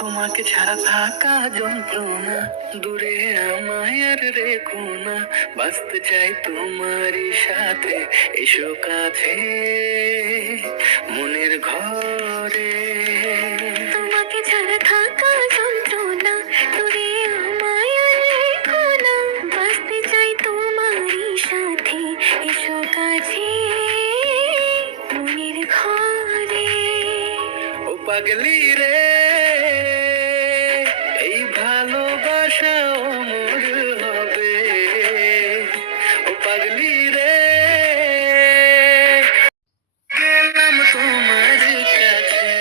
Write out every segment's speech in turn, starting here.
তোমাকে ছাড়া থাকা যন্ত্রণা, দূরে আমায় আর রেখো না, বাঁচতে চাই তোমারই সাথে, এসো কাছে মনের ঘরে। তোমাকে ছাড়া থাকা যন্ত্রণা, দূরে আমায় আর রেখো না, বাঁচতে চাই তোমারই সাথে, এসো কাছে মনের ঘরে। ও পাগলি রে, এই ভালোবাসা অমর হবে। ও পাগলি রে, গেলাম তোমার কাছে।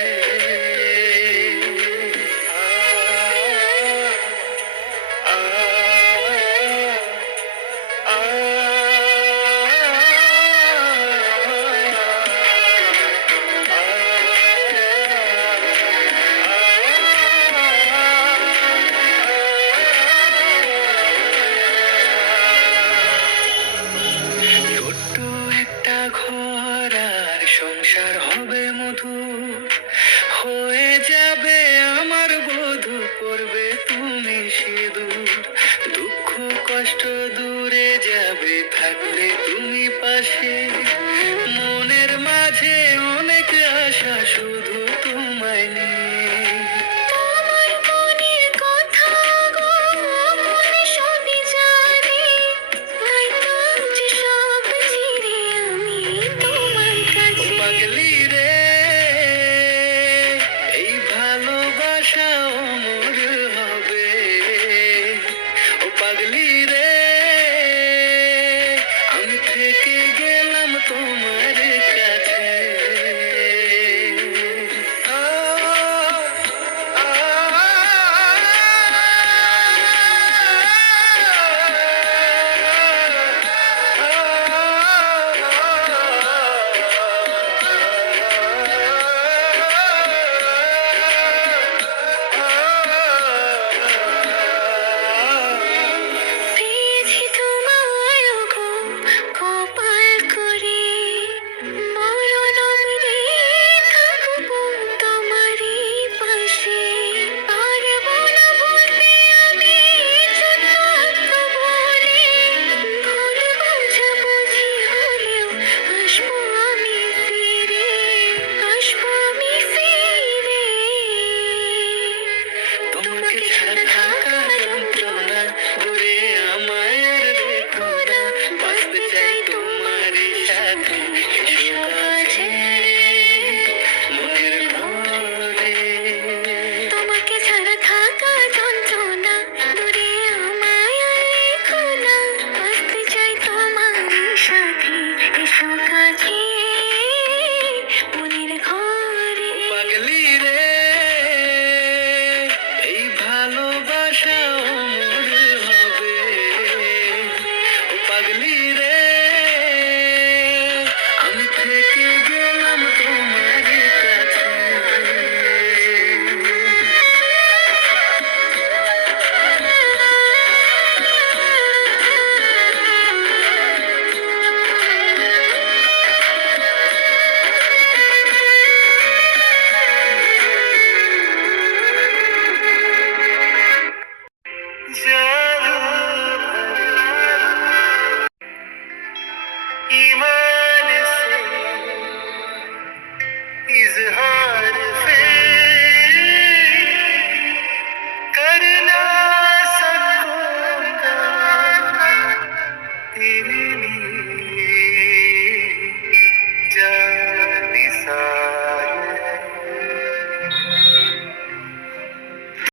আ, আ, আ, ছোট্ট একটা ঘর আর সংসার হবে মধুর, হয়ে যাবে আমার বধূ, পড়বে তুমি সিঁদুর। দুঃখ কষ্ট দূরে যাবে থাকলে তুমি পাশে, মনের মাঝে অনেক আশা শুধু তোমায় নিয়ে। তোমার মনের কথা গো মনে সবই জানি, তাই তো যে সব ছেড়ে আমি তোমার কাছে। ও পাগলি রে, এই ভালোবাসা অমর হবে। ও পাগলি রে, আমি থেকে গেলাম তোমার কাছে। আ, আ, পেয়েছি তোমায় গো কপাল করে, মরণ অবধি থাকবো তোমারই পাশে। পারবো না ভুলতে আমি যত বলে, ভুল বোঝাবুঝি হলেও আসবো আমি ফিরে, আসবো আমি ফিরে। তোমাকে ছাড়া থাকা যন্ত্রণা, দূরে আমায় আর রেখো না, বাঁচতে চাই তোমারই সাথে, এসো কাছে মনের ঘরে। তোমাকে ছাড়া থাকা যন্ত্রণা, দূরে আমায় আর রেখো না, বাঁচতে চাই তোমারই সাথে, এসো কাছে মনের ঘরে। পাগলি রে, এই ভালোবাসা অমর হবে। ও পাগলি রে, আমি থেকে গেলাম তোমার কাছে। ईमान से इजहार